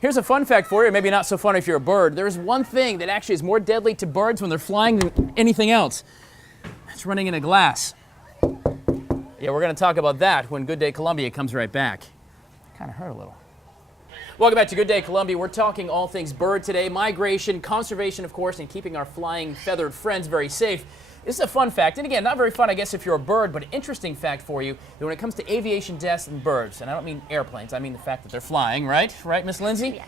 Here's a fun fact for you, maybe not so fun if you're a bird. There's one thing that actually is more deadly to birds when they're flying than anything else. It's running into glass. Yeah, we're going to talk about that when Good Day Columbia comes right back. Kind of hurt a little. Welcome back to Good Day Columbia. We're talking all things bird today. Migration, conservation, of course, and keeping our flying feathered friends very safe. This is a fun fact, and again, not very fun, I guess, if you're a bird, but an interesting fact for you that when it comes to aviation deaths and birds, and I don't mean airplanes, I mean the fact that they're flying, right? Right, Miss Lindsay?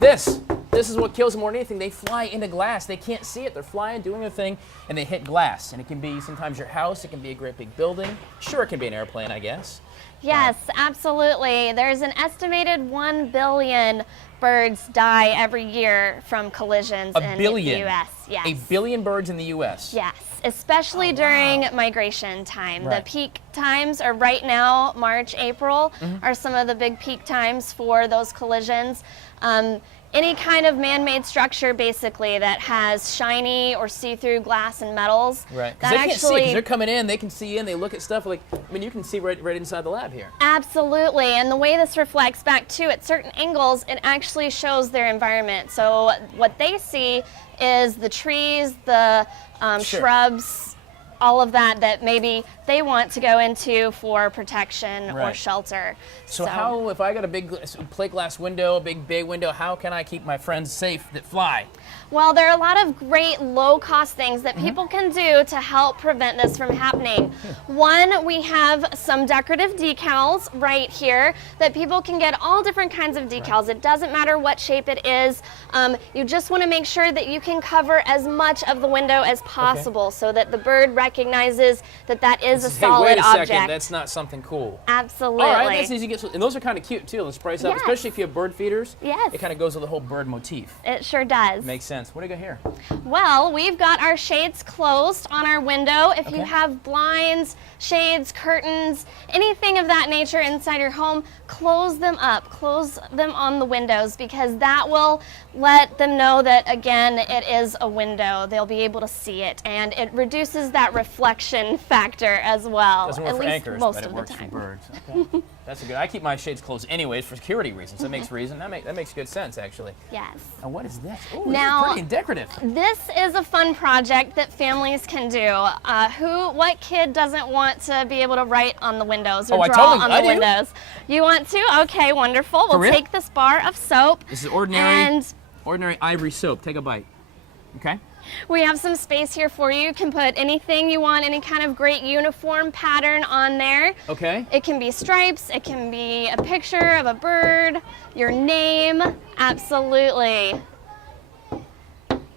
Yes. This is what kills them more than anything. They fly into glass. They can't see it. They're flying, doing their thing, and they hit glass. And it can be sometimes your house. It can be a great big building. Sure, it can be an airplane, I guess. Yes, absolutely. There's an estimated 1 billion birds die every year from collisions in the U.S. Yes. A billion birds in the U.S.? Yes, especially during migration time. Right. The peak times are right now, March, April, are some of the big peak times for those collisions. Any kind of man-made structure, basically, that has shiny or see-through glass and metals. Right, because they can't see, because they're coming in, they can see in, they look at stuff like, I mean, you can see right inside the lab here. Absolutely, and the way this reflects back too, at certain angles, it actually shows their environment. So what they see is the trees, the shrubs, all of that maybe they want to go into for protection or shelter. So how, if I got a big plate glass window, a big bay window, how can I keep my friends safe that fly? Well, there are a lot of great low-cost things that people can do to help prevent this from happening. One, we have some decorative decals right here that people can get all different kinds of decals. It doesn't matter what shape it is. You just want to make sure that you can cover as much of the window as possible so that the bird recognizes that that is a solid object. Hey, wait a second, that's not something cool. Absolutely. All right, that's easy to get, and those are kind of cute too. Let's price up, especially if you have bird feeders. Yes. It kind of goes with the whole bird motif. It sure does. Makes sense. What do you got here? Well, we've got our shades closed on our window. If you have blinds, shades, curtains, anything of that nature inside your home, close them up. Close them on the windows, because that will let them know that, again, it is a window. They'll be able to see it, and it reduces that reflection factor as well. Doesn't work at for least anchors, most but it of works the time. for birds. Okay. That's a good. I keep my shades closed anyways for security reasons. That makes that makes good sense, actually. Yes. And what is this? Oh, Now, this is pretty and decorative. This is a fun project that families can do. What kid doesn't want to be able to write on the windows or draw on the windows? You want to? Okay, wonderful. We'll take this bar of soap. This is ordinary ivory soap. Take a bite. Okay. We have some space here for you. You can put anything you want, any kind of great uniform pattern on there. Okay. It can be stripes, it can be a picture of a bird, your name, absolutely.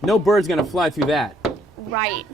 No bird's gonna fly through that. Right.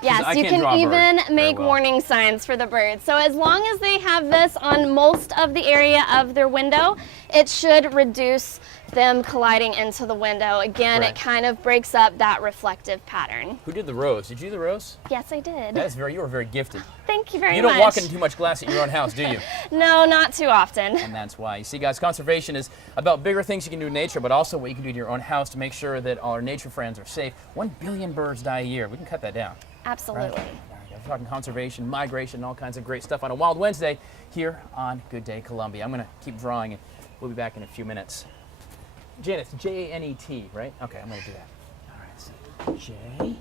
Yes, you can even make warning signs for the birds. So as long as they have this on most of the area of their window, it should reduce them colliding into the window. Again, it kind of breaks up that reflective pattern. Who did the rose? Did you do the rose? Yes, I did. You were very gifted. Thank you very much. You don't walk into too much glass at your own house, do you? No, not too often. And that's why. You see, guys, conservation is about bigger things you can do in nature, but also what you can do to your own house to make sure that all our nature friends are safe. 1 billion birds die a year. We can cut that down. Absolutely. Right. We're talking conservation, migration, and all kinds of great stuff on a Wild Wednesday here on Good Day Columbia. I'm going to keep drawing, and we'll be back in a few minutes. Janet, J-A-N-E-T, right? Okay, I'm going to do that. All right, so J.